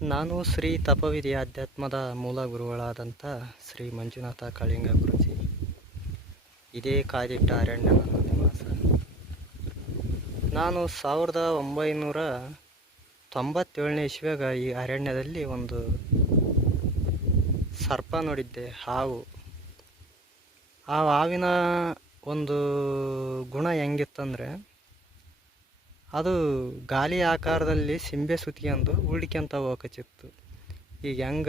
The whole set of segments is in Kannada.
ನಾನು ಶ್ರೀ ತಪವಿಧಿ ಅಧ್ಯಾತ್ಮದ ಮೂಲ ಗುರುಗಳಾದಂಥ ಶ್ರೀ ಮಂಜುನಾಥ ಕಳಿಂಗ ಗುರುಜಿ. ಇದೇ ಕಾದಿಟ್ಟ ಅರಣ್ಯ ನನ್ನ ನಿವಾಸ. ನಾನು ಸಾವಿರದ ಒಂಬೈನೂರ ತೊಂಬತ್ತೇಳನೇ ಇಸ್ವಿಯಾಗ ಈ ಅರಣ್ಯದಲ್ಲಿ ಒಂದು ಸರ್ಪ ನೋಡಿದ್ದೆ, ಹಾವು. ಆ ಹಾವಿನ ಒಂದು ಗುಣ ಹೆಂಗಿತ್ತಂದರೆ ಅದು ಗಾಲಿ ಆಕಾರದಲ್ಲಿ ಸಿಂಬೆ ಸುತ್ಕೊಂಡು ಉಳ್ಕ್ಯಂತ ಹೋಗಕತ್ತಿತ್ತು. ಈಗ ಹೆಂಗ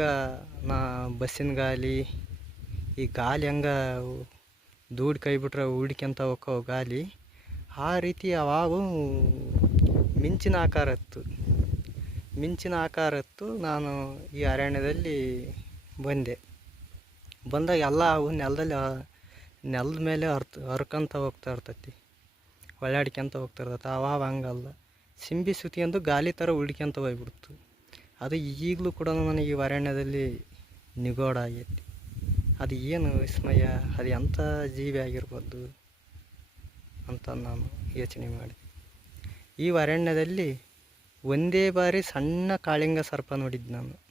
ನಾ ಬಸ್ಸಿನ ಗಾಲಿ ಈ ಗಾಲಿ ಹೆಂಗೆ ದೂಡ್ ಕೈ ಬಿಟ್ರೆ ಉಳ್ಕ್ಯಂತ ಹೋಗೋ ಗಾಲಿ ಆ ರೀತಿ ಅವಾಗ ಮಿಂಚಿನ ಆಕಾರ ಇತ್ತು. ಮಿಂಚಿನ ಆಕಾರ ಇತ್ತು, ನಾನು ಈ ಅರಣ್ಯದಲ್ಲಿ ಬಂದೆ. ಬಂದಾಗ ಎಲ್ಲ ಅವು ನೆಲದಲ್ಲಿ, ನೆಲದ ಮೇಲೆ ಹರ್ತ್, ಹರ್ಕೊಂತ ಹೋಗ್ತಾ ಇರ್ತೈತಿ. ಹೊಳ್ಳಾಡ್ಕ್ಯಂತ ಹೋಗ್ತಿರ್ತೈತೆ. ಅವಾಗ ಹಂಗಲ್ಲ. ಸಿಂಬಿ ಸುತ್ಕೊಂಡು ಗಾಲಿ ಥರ ಉಳ್ಕ್ಯಂತ ಹೋಗ್ಬಿಡ್ತು. ಅದು ಈಗಲೂ ಕೂಡ ನನಗೆ ಈ ಅರಣ್ಯದಲ್ಲಿ ನಿಗೋಡ ಆಗೈತಿ. ಅದು ಏನು ವಿಸ್ಮಯ? ಅದು ಎಂಥ ಜೀವಿ ಆಗಿರ್ಬೋದು ಅಂತ ನಾನು ಯೋಚನೆ ಮಾಡಿದೆ. ಈ ಅರಣ್ಯದಲ್ಲಿ ಒಂದೇ ಬಾರಿ ಸಣ್ಣ ಕಾಳಿಂಗ ಸರ್ಪ ನೋಡಿದ್ದು ನಾನು.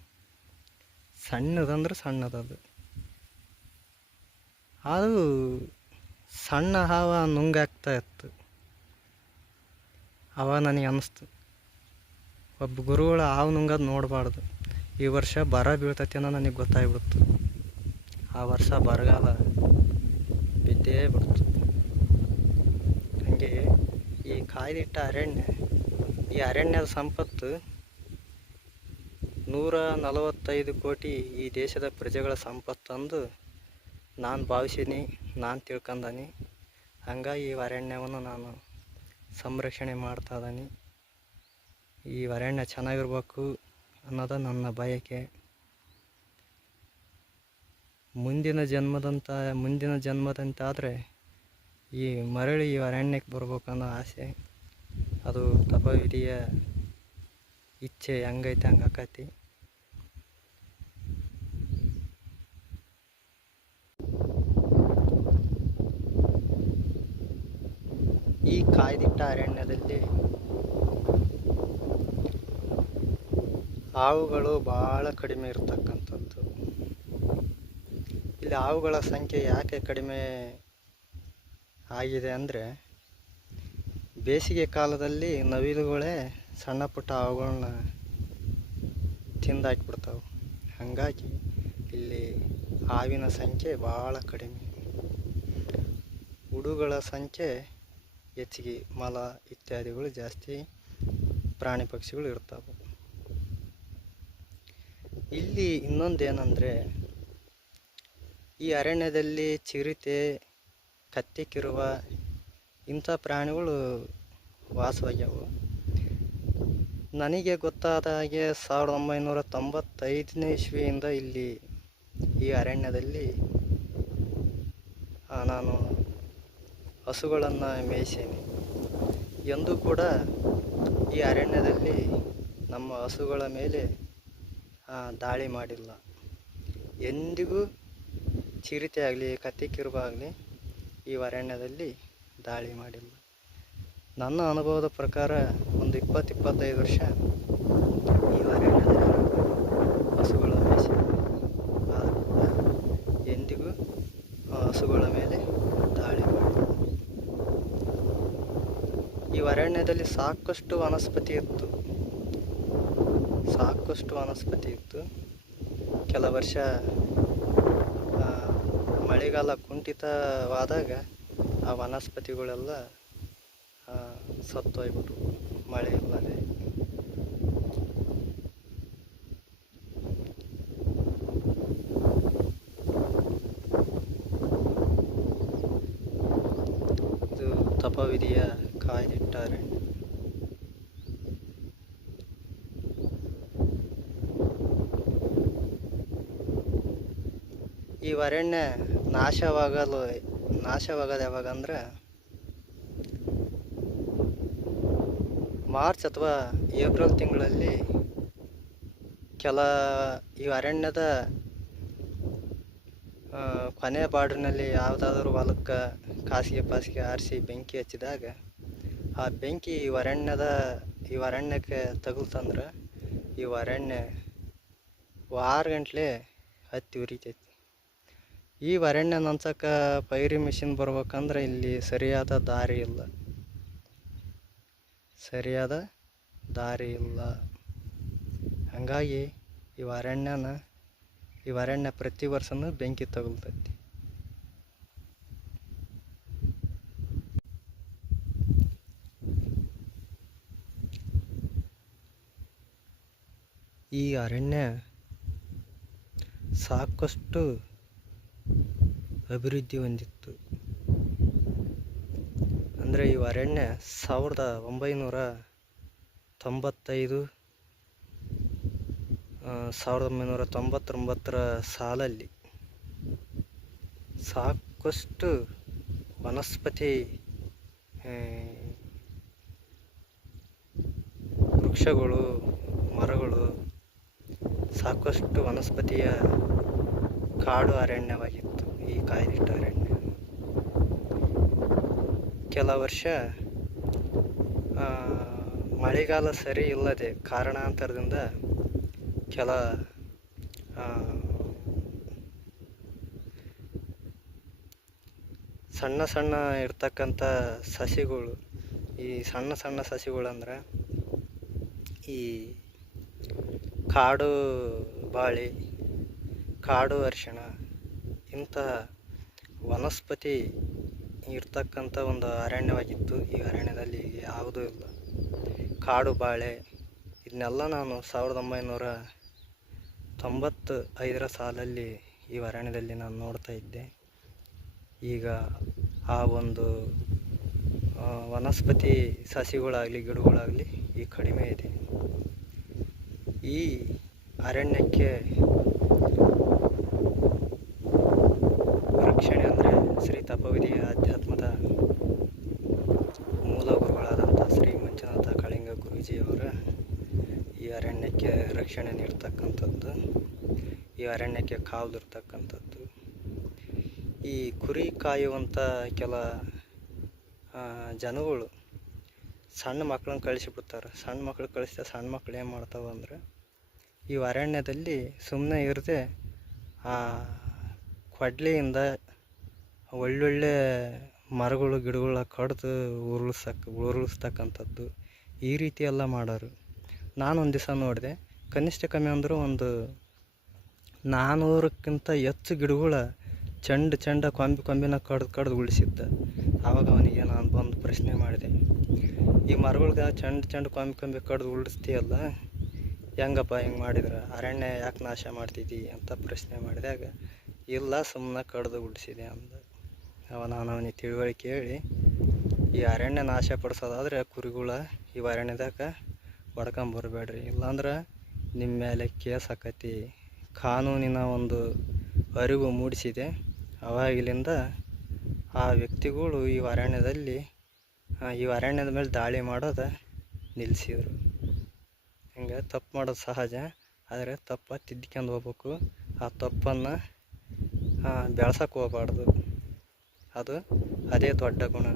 ಸಣ್ಣದಂದ್ರೆ ಸಣ್ಣದದು. ಅದು ಸಣ್ಣ ಹಾವ ನುಂಗಾಗ್ತಾ ಇತ್ತು. ಅವಾಗ ನನಗೆ ಅನ್ನಿಸ್ತು. ಒಬ್ಬ ಗುರುಗಳು ಹಾವು ನುಂಗದು ನೋಡಬಾರ್ದು. ಈ ವರ್ಷ ಬರ ಬೀಳ್ತೈತಿ ಅನ್ನೋ ನನಗೆ ಗೊತ್ತಾಗ್ಬಿಡ್ತು. ಆ ವರ್ಷ ಬರಗಾಲ. ಬಿದ್ದೇ ಬಿಡ್ತು. ಹಾಗೆ ಈ ಕಾಯ್ದಿಟ್ಟ ಅರಣ್ಯ, ಈ ಅರಣ್ಯದ ಸಂಪತ್ತು ನೂರ ನಲವತ್ತೈದು ಕೋಟಿ ಈ ದೇಶದ ಪ್ರಜೆಗಳ ಸಂಪತ್ತು ಅಂದು ನಾನು ಭಾವಿಸೀನಿ, ನಾನು ತಿಳ್ಕೊಂಡನಿ ಹಂಗಾಗಿ ಈ ಅರಣ್ಯವನ್ನು ನಾನು ಸಂರಕ್ಷಣೆ ಮಾಡ್ತಾ ಇದ್ದಾನೆ. ಈ ಅರಣ್ಯ ಚೆನ್ನಾಗಿರ್ಬೇಕು ಅನ್ನೋದು ನನ್ನ ಬಯಕೆ. ಮುಂದಿನ ಜನ್ಮದಂತ, ಮುಂದಿನ ಜನ್ಮದಂತಾದರೆ ಈ ಮರಳಿ ಈ ಅರಣ್ಯಕ್ಕೆ ಬರ್ಬೇಕು ಅನ್ನೋ ಆಸೆ. ಅದು ತಪವಿಧಿಯ ಇಚ್ಛೆ ಹಂಗೈತೆ ಹಂಗೆ ಈ ಕಾಯ್ದಿಟ್ಟ ಅರಣ್ಯದಲ್ಲಿ ಹಾವುಗಳು ಭಾಳ ಕಡಿಮೆ ಇರತಕ್ಕಂಥದ್ದು. ಇಲ್ಲಿ ಹಾವುಗಳ ಸಂಖ್ಯೆ ಯಾಕೆ ಕಡಿಮೆ ಆಗಿದೆ ಅಂದರೆ, ಬೇಸಿಗೆ ಕಾಲದಲ್ಲಿ ನವಿಲುಗಳೇ ಸಣ್ಣ ಪುಟ್ಟ ಹಾವುಗಳನ್ನ ತಿಂದಾಕ್ಬಿಡ್ತಾವೆ. ಹಾಗಾಗಿ ಇಲ್ಲಿ ಹಾವಿನ ಸಂಖ್ಯೆ ಭಾಳ ಕಡಿಮೆ. ಉಡುಗಳ ಸಂಖ್ಯೆ ಹೆಚ್ಚಿಗೆ ಮಲ ಇತ್ಯಾದಿಗಳು ಜಾಸ್ತಿ ಪ್ರಾಣಿ ಪಕ್ಷಿಗಳು ಇರ್ತಾವೆ. ಇಲ್ಲಿ ಇನ್ನೊಂದೇನೆಂದರೆ, ಈ ಅರಣ್ಯದಲ್ಲಿ ಚಿರತೆ, ಕತ್ತಿಕಿರುವ ಇಂಥ ಪ್ರಾಣಿಗಳು ವಾಸವಾಗ್ಯವು ನನಗೆ ಗೊತ್ತಾದ ಹಾಗೆ ಸಾವಿರದ ಒಂಬೈನೂರ ತೊಂಬತ್ತೈದನೇ ಇಸ್ವಿಯಿಂದ ಇಲ್ಲಿ ಈ ಅರಣ್ಯದಲ್ಲಿ ನಾನು ಹಸುಗಳನ್ನು ಮೇಯಿಸೇನೆ. ಎಂದೂ ಕೂಡ ಈ ಅರಣ್ಯದಲ್ಲಿ ನಮ್ಮ ಹಸುಗಳ ಮೇಲೆ ದಾಳಿ ಮಾಡಿಲ್ಲ. ಎಂದಿಗೂ ಚಿರತೆ ಆಗಲಿ ಕತ್ತಿಕಿರುಬ ಆಗಲಿ ಈ ಅರಣ್ಯದಲ್ಲಿ ದಾಳಿ ಮಾಡಿಲ್ಲ. ನನ್ನ ಅನುಭವದ ಪ್ರಕಾರ ಒಂದು ಇಪ್ಪತ್ತು ಇಪ್ಪತ್ತೈದು ವರ್ಷ ಈ ಅರಣ್ಯದಲ್ಲಿ ಹಸುಗಳ ಮೇಯಿಸಿ ಆದರೂ ಕೂಡ ಎಂದಿಗೂ ಆ ಹಸುಗಳ ಮೇಲೆ ದಾಳಿ ಮಾಡಿಲ್ಲ ಈ ಅರಣ್ಯದಲ್ಲಿ ಸಾಕಷ್ಟು ವನಸ್ಪತಿ ಇತ್ತು. ಸಾಕಷ್ಟು ವನಸ್ಪತಿ ಇತ್ತು. ಕೆಲ ವರ್ಷ ಮಳೆಗಾಲ ಕುಂಠಿತವಾದಾಗ ಆ ವನಸ್ಪತಿಗಳೆಲ್ಲ ಆ, ಸತ್ತೋಗ್ಬಿಟ್ವು ಮಳೆ ಇಲ್ಲದೆ. ಇದು ಕಾಯ್ದಿಟ್ಟಾರೆ. ಈ ಅರಣ್ಯ ನಾಶವಾಗಲು, ನಾಶವಾಗೋದು ಯಾವಾಗ ಅಂದ್ರೆ ಮಾರ್ಚ್ ಅಥವಾ ಏಪ್ರಿಲ್ ತಿಂಗಳಲ್ಲಿ ಕೆಲ ಈ ಅರಣ್ಯದ ಕೊನೆ ಬಾರ್ಡ್ರಿನಲ್ಲಿ ಯಾವುದಾದ್ರೂ ಹೊಲಕ್ಕೆ ಖಾಸಗಿ ಪಾಸಿಗೆ ಆರಿಸಿ ಬೆಂಕಿ ಹಚ್ಚಿದಾಗ ಆ ಬೆಂಕಿ ಈ ಅರಣ್ಯದ ಈ ಅರಣ್ಯಕ್ಕೆ ತಗುಲ್ತಂದ್ರೆ ಈ ಅರಣ್ಯ ವಾರ ಗಂಟ್ಲೆ ಹತ್ತಿ ಉರಿತೈತಿ. ಈ ಅರಣ್ಯ ನಂಚಕ್ಕೆ ಪೈರಿ ಮಿಷಿನ್ ಬರ್ಬೇಕಂದ್ರೆ ಇಲ್ಲಿ ಸರಿಯಾದ ದಾರಿ ಇಲ್ಲ. ಸರಿಯಾದ ದಾರಿ ಇಲ್ಲ. ಹಾಗಾಗಿ ಈ ಅರಣ್ಯನ ಅರಣ್ಯ ಪ್ರತಿ ವರ್ಷನೂ ಬೆಂಕಿ ತಗುಲ್ತೈತಿ. ಈ ಅರಣ್ಯ ಸಾಕಷ್ಟು ಅಭಿವೃದ್ಧಿ ಹೊಂದಿತ್ತು. ಅಂದರೆ ಈ ಅರಣ್ಯ ಸಾವಿರದ ಒಂಬೈನೂರ ತೊಂಬತ್ತೈದು ಸಾವಿರದ ಒಂಬೈನೂರ ತೊಂಬತ್ತೊಂಬತ್ತರ ಸಾಲಲ್ಲಿ ಸಾಕಷ್ಟು ವನಸ್ಪತಿ ವೃಕ್ಷಗಳು, ಮರಗಳು ಸಾಕಷ್ಟು ವನಸ್ಪತಿಯ ಕಾಡು ಅರಣ್ಯವಾಗಿತ್ತು, ಈ ಕಾಯ್ದಿಟ್ಟ ಅರಣ್ಯ. ಕೆಲ ವರ್ಷ ಮಳೆಗಾಲ ಸರಿ ಇಲ್ಲದೆ ಕಾರಣಾಂತರದಿಂದ ಕೆಲ ಸಣ್ಣ ಸಣ್ಣ ಇರ್ತಕ್ಕಂಥ ಸಸಿಗಳು, ಈ ಸಣ್ಣ ಸಣ್ಣ ಸಸಿಗಳಂದ್ರೆ ಈ ಕಾಡು ಬಾಳೆ, ಕಾಡು ಅರಿಶಿಣ ಇಂತಹ ವನಸ್ಪತಿ ಇರ್ತಕ್ಕಂಥ ಒಂದು ಅರಣ್ಯವಾಗಿತ್ತು. ಈ ಅರಣ್ಯದಲ್ಲಿ ಯಾವುದೂ ಇಲ್ಲ. ಕಾಡು ಬಾಳೆ, ಇದನ್ನೆಲ್ಲ ನಾನು ಸಾವಿರದ ಒಂಬೈನೂರ ತೊಂಬತ್ತು ಐದರ ಸಾಲಲ್ಲಿ ಈ ಅರಣ್ಯದಲ್ಲಿ ನಾನು ನೋಡ್ತಾ ಇದ್ದೆ. ಈಗ ಆ ಒಂದು ವನಸ್ಪತಿ ಸಸಿಗಳಾಗಲಿ, ಗಿಡಗಳಾಗಲಿ ಈ ಕಡಿಮೆ ಇದೆ. ಈ ಅರಣ್ಯಕ್ಕೆ ರಕ್ಷಣೆ ಅಂದರೆ ಶ್ರೀ ತಪವಿಧಿಯ ಅಧ್ಯಾತ್ಮದ ಮೂಲ ಗುರುಗಳಾದಂಥ ಶ್ರೀ ಮಂಜುನಾಥ ಕಳಿಂಗ ಗುರೂಜಿಯವರ ಈ ಅರಣ್ಯಕ್ಕೆ ರಕ್ಷಣೆ ನೀಡ್ತಕ್ಕಂಥದ್ದು, ಈ ಅರಣ್ಯಕ್ಕೆ ಕಾವಲಿರ್ತಕ್ಕಂಥದ್ದು ಈ ಕುರಿ ಕಾಯುವಂಥ ಕೆಲ ಜನಗಳು ಸಣ್ಣ ಮಕ್ಕಳನ್ನ ಕಳಿಸಿಬಿಡ್ತಾರೆ ಸಣ್ಣ ಮಕ್ಳು ಕಳಿಸಿದ ಸಣ್ಣ ಮಕ್ಕಳು ಏನು ಮಾಡ್ತಾವೆ ಅಂದರೆ, ಈ ಅರಣ್ಯದಲ್ಲಿ ಸುಮ್ಮನೆ ಇರದೆ, ಆ, ಕೊಡ್ಲಿಯಿಂದ ಒಳ್ಳೊಳ್ಳೆ ಮರಗಳು ಗಿಡಗಳ ಕಡ್ದು ಉರುಳ್ಸಕ್ಕೆ ಉರುಳಿಸ್ತಕ್ಕಂಥದ್ದು ಈ ರೀತಿ ಎಲ್ಲ ಮಾಡೋರು. ನಾನು ಒಂದು ದಿವಸ ನೋಡಿದೆ. ಕನಿಷ್ಠ ಕಮ್ಮಿ ಅಂದರೂ ಒಂದು ನಾನ್ನೂರಕ್ಕಿಂತ ಹೆಚ್ಚು ಗಿಡಗಳು ಚಂಡ ಚಂಡ ಕೊಂಬಿ ಕೊಂಬಿನ ಕಡ್ದು ಕಡ್ದು ಉಳಿಸಿದ್ದ. ಆವಾಗ ಅವನಿಗೆ ನಾನು ಬಂದು ಪ್ರಶ್ನೆ ಮಾಡಿದೆ. ಈ ಮರಗಳ್ಗೆ ಚಂಡ ಚಂಡ ಕೊಂಬಿ ಕೊಂಬಿ ಕಡ್ದು ಉಳಿಸ್ತೀಯಲ್ಲ, ಹೆಂಗಪ್ಪ ಹಿಂಗೆ ಮಾಡಿದ್ರೆ? ಅರಣ್ಯ ಯಾಕೆ ನಾಶ ಮಾಡ್ತಿದ್ದಿ ಅಂತ ಪ್ರಶ್ನೆ ಮಾಡಿದಾಗ ಇಲ್ಲ ಸುಮ್ಮನೆ ಕಡ್ದು ಉಳಿಸಿದೆ ಅಂದ. ಅವ ನಾನು ಅವನಿಗೆ ತಿಳುವಳಿಕೆ ಹೇಳಿ, ಈ ಅರಣ್ಯ ನಾಶ ಪಡಿಸೋದಾದ್ರೆ ಕುರಿಗಳ ಈ ಅರಣ್ಯದಾಗ ಹೊಡ್ಕೊಂಬರ್ಬೇಡ್ರಿ. ಇಲ್ಲಾಂದ್ರೆ ನಿಮ್ಮ ಮೇಲೆ ಕೇಸ್ ಆಕತಿ. ಕಾನೂನಿನ ಒಂದು ಅರಿವು ಮೂಡಿಸಿದೆ. ಅವಾಗಿಲಿಂದ ಆ ವ್ಯಕ್ತಿಗಳು ಈ ಅರಣ್ಯದಲ್ಲಿ ಈ ಅರಣ್ಯದ ಮೇಲೆ ದಾಳಿ ಮಾಡೋದು ನಿಲ್ಲಿಸಿದರು ಹಿಂಗೆ ತಪ್ಪು ಮಾಡೋದು ಸಹಜ, ಆದರೆ ತಪ್ಪ ತಿದ್ಕೊಂಡು ಹೋಗ್ಬೇಕು. ಆ ತಪ್ಪನ್ನು ಬೆಳ್ಸಕ್ಕೆ ಹೋಗ್ಬಾರ್ದು. ಅದು ಅದೇ ದೊಡ್ಡ ಗುಣ.